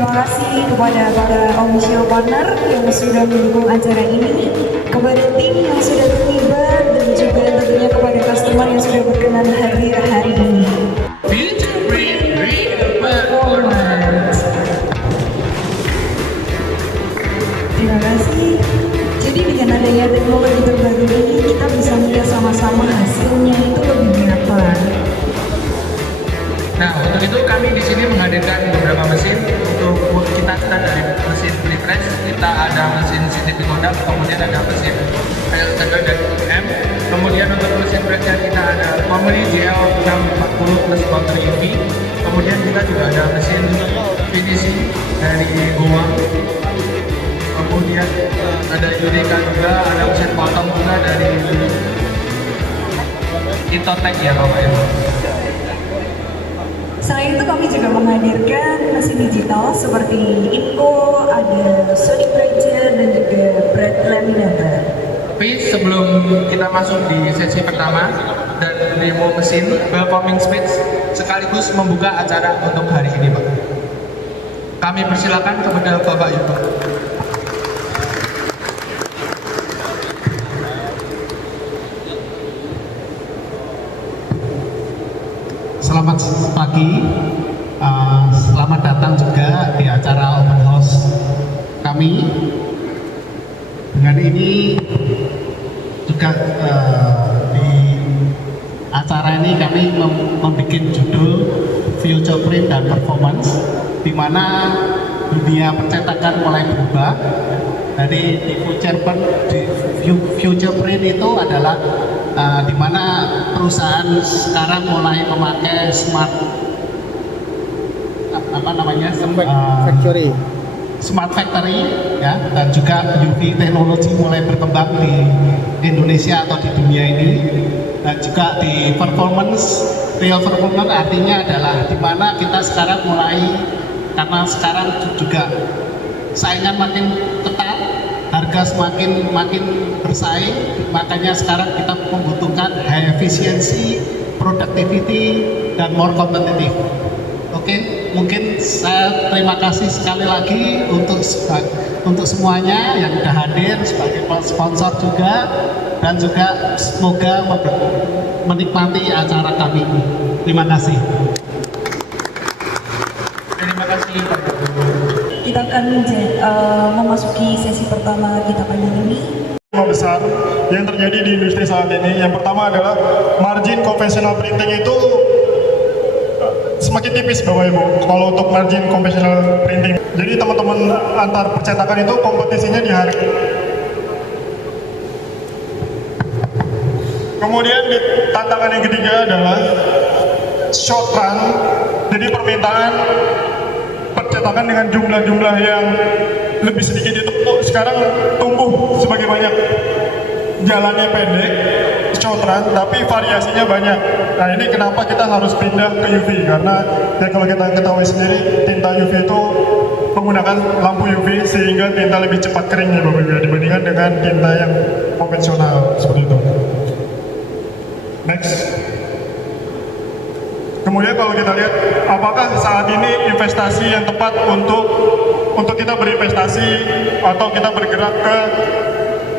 Terima kasih kepada para official partner yang sudah mendukung acara ini, kepada tim yang sudah terlibat, dan juga tentunya kepada customer yang sudah berkenan hadir hari ini. Future Print Real Performance. Terima kasih. Jadi dengan adanya teknologi terbaru ini, kita bisa melihat sama-sama hasilnya itu lebih nyata. Nah, untuk itu kami di sini menghadirkan beberapa mesin. Untuk kita dari mesin refresh, kita ada mesin CCTV Kodak, kemudian ada mesin L-Tender dan M. Kemudian untuk mesin pressnya kita ada Comedy GL640 plus battery EV. Kemudian kita juga ada mesin finishing dari Goa. Kemudian ada Unica juga, ada mesin potong juga dari Intotech ya Bapak Ibu. Selain itu kami juga menghadirkan mesin digital seperti Inco, ada Sonic Bridger, dan juga Brad Laminator. Tapi sebelum kita masuk di sesi pertama dan demo mesin Welcoming Speech sekaligus membuka acara untuk hari ini Pak. Kami persilakan kepada Bapak Ibu. Selamat pagi, selamat datang juga di acara open house kami. Dengan ini juga di acara ini kami membuat judul Future Print dan Performance, di mana dunia percetakan mulai berubah. Dari Future Print itu adalah di mana perusahaan sekarang mulai memakai smart factory ya, dan juga UV teknologi mulai berkembang di Indonesia atau di dunia ini. Dan juga di real performance artinya adalah di mana kita sekarang mulai, karena sekarang juga saingan makin ketat, harga makin bersaing, makanya sekarang kita membutuhkan high efficiency, productivity, dan more competitive. Oke, mungkin saya terima kasih sekali lagi untuk semuanya yang sudah hadir sebagai sponsor juga, dan juga semoga menikmati acara kami. Terima kasih. Terima kasih Pak. Kita akan memasuki sesi pertama kita pada ini. Besar yang terjadi di industri saat ini. Yang pertama adalah margin konvensional printing itu semakin tipis Bapak Ibu kalau untuk margin konvensional printing. Jadi teman-teman antar percetakan itu kompetisinya di hari. Kemudian tantangan yang ketiga adalah short run. Jadi permintaan percetakan dengan jumlah-jumlah yang lebih sedikit itu sekarang tumbuh semakin banyak. Jalannya pendek, short run, tapi variasinya banyak. Nah ini kenapa kita harus pindah ke UV, karena ya kalau kita ketahui sendiri tinta UV itu menggunakan lampu UV sehingga tinta lebih cepat keringnya Bapak Ibu dibandingkan dengan tinta yang konvensional seperti itu. Next. Kemudian kalau kita lihat apakah saat ini investasi yang tepat untuk kita berinvestasi atau kita bergerak ke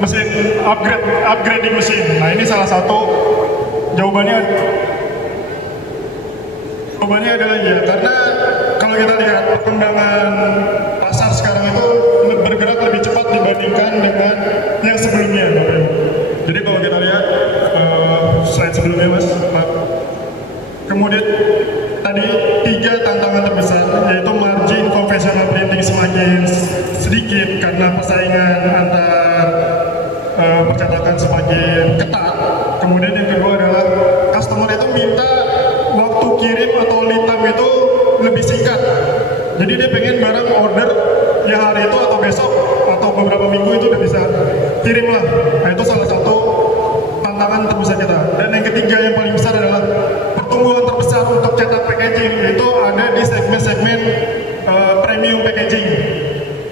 mesin upgrading mesin. Nah ini salah satu jawabannya adalah ya, karena kalau kita lihat perkembangan pasar sekarang itu bergerak lebih cepat dibandingkan dengan yang sebelumnya Bapak Ibu. Jadi kalau kita lihat slide sebelumnya Mas Pak. Kemudian tadi 3 tantangan terbesar, yaitu margin konvensional printing semakin sedikit karena persaingan antar percetakan semakin ketat. Kemudian yang kedua adalah customer itu minta waktu kirim atau lead time itu lebih singkat. Jadi dia pengen barang order ya hari itu atau besok atau beberapa minggu itu udah bisa kirim lah. Nah itu salah satu tantangan terbesar kita. Dan yang ketiga yang paling besar adalah pertumbuhan terbesar untuk cetak packaging, yaitu ada di segmen-segmen premium packaging.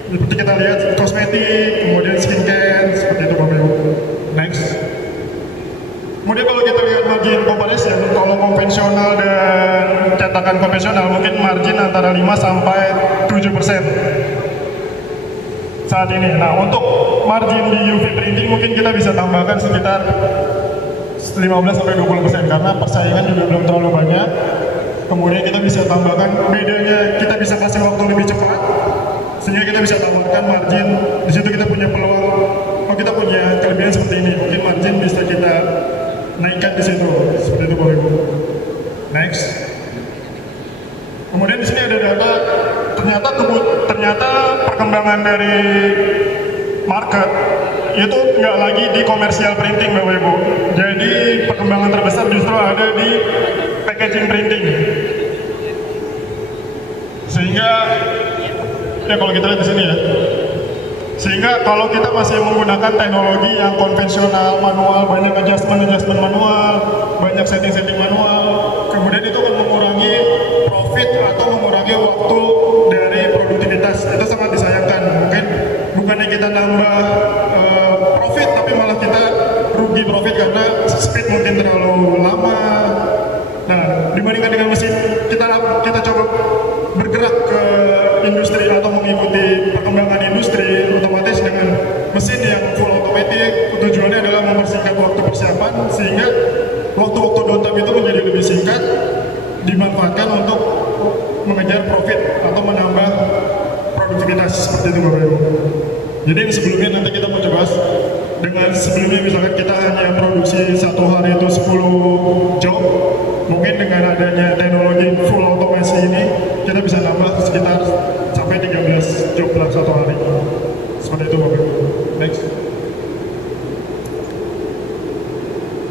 Seperti kita lihat kosmetik, kemudian skincare, seperti itu Bapak Ibu. Next. Kemudian kalau kita lihat margin comparison, kalau konvensional dan cetakan konvensional mungkin margin antara 5 sampai 7% saat ini. Nah, untuk margin di UV printing mungkin kita bisa tambahkan sekitar 15 sampai 20% karena persaingan juga belum terlalu banyak. Kemudian kita bisa tambahkan bedanya, kita bisa kasih waktu lebih cepat sehingga kita bisa tambahkan margin. Di situ kita punya peluang, oh kita punya kelebihan seperti ini, mungkin margin bisa kita naikkan di situ, seperti itu Bapak Ibu. Next. Kemudian di sini ada data, ternyata perkembangan dari market itu nggak lagi di komersial printing Bapak Ibu. Jadi perkembangan terbesar justru ada di packaging printing. Sehingga ya kalau kita lihat di sini ya. Sehingga kalau kita masih menggunakan teknologi yang konvensional, manual, banyak adjustment manual, banyak setting manual, kemudian itu akan mengurangi profit atau mengurangi waktu dari produktivitas. Itu sangat disayangkan. Mungkin bukannya kita nambah profit, tapi malah kita rugi profit karena speed mungkin terlalu lama. Nah, dibandingkan dengan mesin, kita coba bergerak ke industri atau mengikuti perkembangan industri, otomatis dengan mesin yang full automatic, tujuannya adalah mempersingkat waktu persiapan sehingga waktu-waktu downtime itu menjadi lebih singkat, dimanfaatkan untuk mengejar profit atau menambah produktivitas seperti itu Bapak Ibu. Jadi sebelumnya nanti kita mau coba dengan sebelumnya misalkan kita hanya produksi satu hari itu 10 job, mungkin dengan adanya teknologi full automasi ini kita bisa nambah sekitar sampai 13 job dalam satu hari. Seperti itu Bapak Ibu. Next.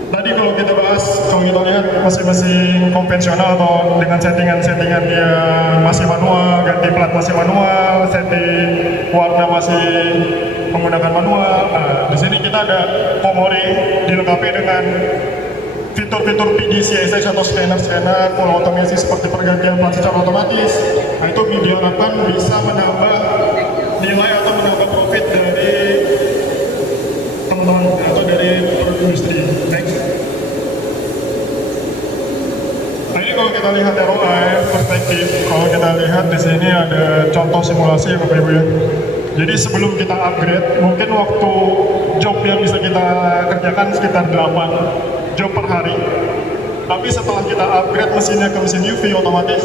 Tadi kalau kita bahas, kalau kita lihat mesin-mesin konvensional atau dengan settingan-settingan yang masih manual, ganti plat masih manual, setting warna masih menggunakan manual. Nah, di sini kita ada Komori dilengkapi dengan fitur-fitur PD CSS atau scanner full otomasi seperti pergantian plat secara otomatis. Nah, itu diharapkan bisa menambah nilai atau menambah profit dari teman-teman atau dari industri. Next. Nah, ini kalau kita lihat ROI perspektif, kalau kita lihat di sini ada contoh simulasi ya Bapak Ibu ya. Jadi sebelum kita upgrade, mungkin waktu job yang bisa kita kerjakan sekitar 8 job per hari. Tapi setelah kita upgrade mesinnya ke mesin UV otomatis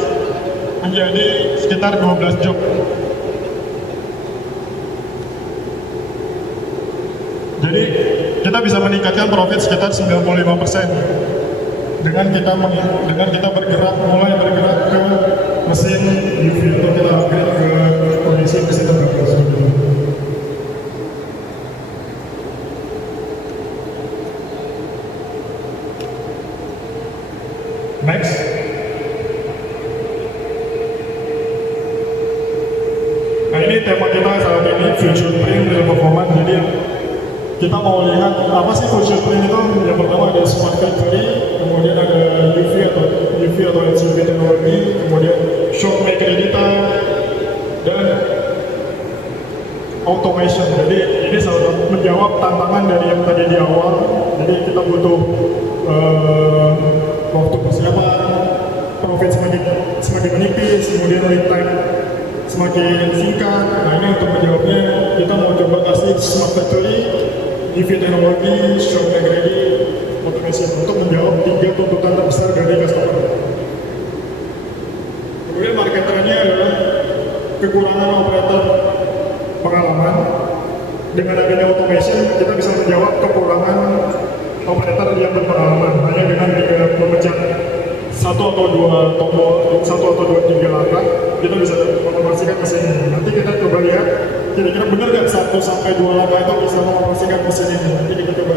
menjadi sekitar 12 job. Jadi kita bisa meningkatkan profit sekitar 95% dengan kita mulai bergerak ke mesin UV atau kita upgrade ke kondisi mesin terbatas. Next. Nah, ini tema kita saat ini future print real performance. Jadi kita mau lihat apa sih future print itu. Yang pertama ada smart factory, kemudian ada UV atau LCD teknologi, kemudian shop maker editor dan automation. Jadi ini salah satu menjawab tantangan dari yang tadi di awal. Jadi kita butuh waktu persiapan, profit semakin menipis, kemudian lead time semakin singkat. Nah, ini untuk menjawabnya kita mau coba kasih smart factory, UV teknologi, shop maker ready, automation untuk menjawab 3 tuntutan terbesar dari customer. Kemudian marketernya adalah kekurangan operator pengalaman. Dengan adanya automation kita bisa menjawab kekurangan operator yang berpengalaman hanya dengan memencet 1 atau 2 tombol, 1 atau 2 3 langkah kita bisa mengoperasikan mesin ini. Nanti kita coba lihat kira-kira benar nggak 1 sampai 2 langkah itu bisa mengoperasikan mesin ini. Nanti kita coba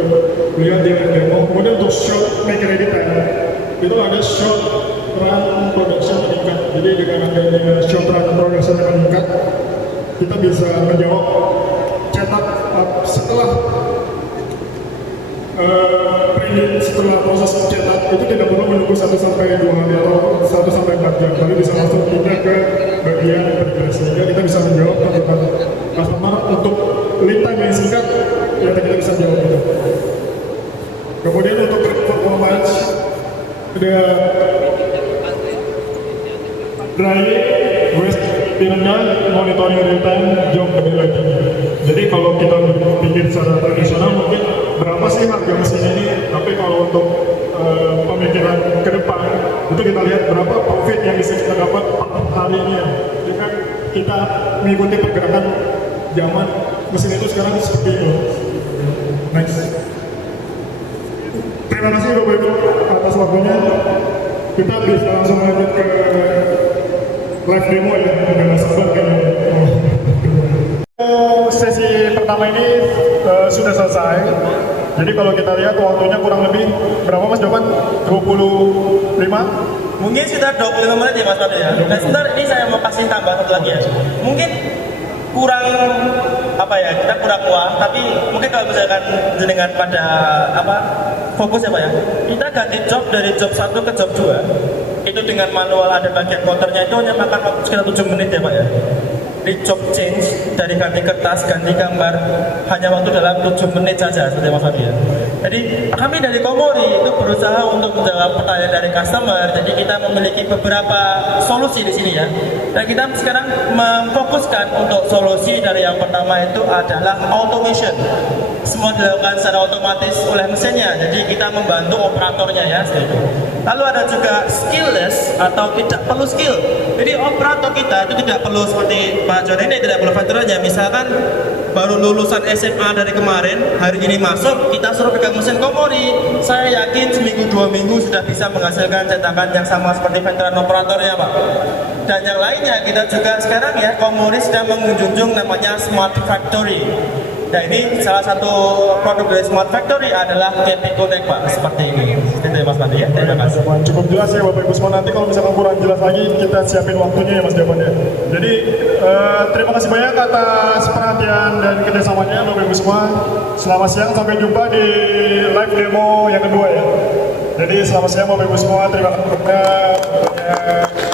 lihat di demo. Kemudian untuk shop maker editor itu ada shop run production meningkat. Jadi dengan adanya shop run production meningkat kita bisa menjawab cetak setelah setelah proses mencetak itu tidak perlu menunggu 1 sampai 2 hari atau 1 sampai 4 jam, tapi bisa langsung pindah ke bagian bergerak sehingga kita bisa menjawab tuntutan customer untuk lead time yang singkat ya kita bisa jawab itu. Kemudian untuk Ada drying, waste direndah, monitoring real time, job lagi. Jadi kalau kita berpikir secara tradisional mungkin berapa sih harga mesin ini, tapi kalau untuk pemikiran ke depan itu kita lihat berapa profit yang bisa kita dapat per harinya dengan kita mengikuti pergerakan zaman mesin itu sekarang seperti itu. Next. Terima kasih Bapak Ibu atas waktunya. Kita bisa langsung lanjut ke live demo ya, dengan sabar kan. Sesi pertama ini sudah selesai. Jadi kalau kita lihat waktunya kurang lebih berapa Mas Jovan? 25? Mungkin sekitar 25 menit ya Mas Fadli ya. Dan sebentar ini saya mau kasih tambah satu lagi ya. Mungkin kurang apa ya, kita kurang uang, tapi mungkin kalau misalkan jenengan pada apa fokus ya Pak ya, kita ganti job dari job 1 ke job 2 itu dengan manual ada bagian motornya, itu hanya makan waktu sekitar 7 menit ya Pak ya. Di job change dari ganti kertas, ganti gambar hanya waktu dalam 7 menit saja seperti Mas Fadli ya. Jadi kami dari Komori itu berusaha untuk menjawab pertanyaan dari customer. Jadi kita memiliki beberapa solusi di sini ya. Dan kita sekarang memfokuskan untuk solusi dari yang pertama itu adalah automation. Semua dilakukan secara otomatis oleh mesinnya. Jadi kita membantu operatornya ya. Lalu ada juga skillless atau tidak perlu skill. Jadi operator kita itu tidak perlu seperti Pak John ini, tidak perlu fakturanya. Misalkan baru lulusan SMA dari kemarin, hari ini masuk, kita suruh pegang mesin Komori. Saya yakin seminggu 2 minggu sudah bisa menghasilkan cetakan yang sama seperti veteran operatornya Pak. Dan yang lainnya kita juga sekarang ya, Komori sedang menjunjung namanya Smart Factory. Nah ini salah satu produk dari Smart Factory adalah KP Connect Pak, seperti ini. Itu Mas Fadli ya, terima kasih. Cukup jelas ya Bapak Ibu semua, nanti kalau misalkan kurang jelas lagi kita siapin waktunya ya Mas Jawabannya. Jadi terima kasih banyak atas perhatian dan kerjasamanya Bapak Ibu semua. Selamat siang, sampai jumpa di live demo yang kedua ya. Jadi selamat siang Bapak Ibu semua, terima kasih.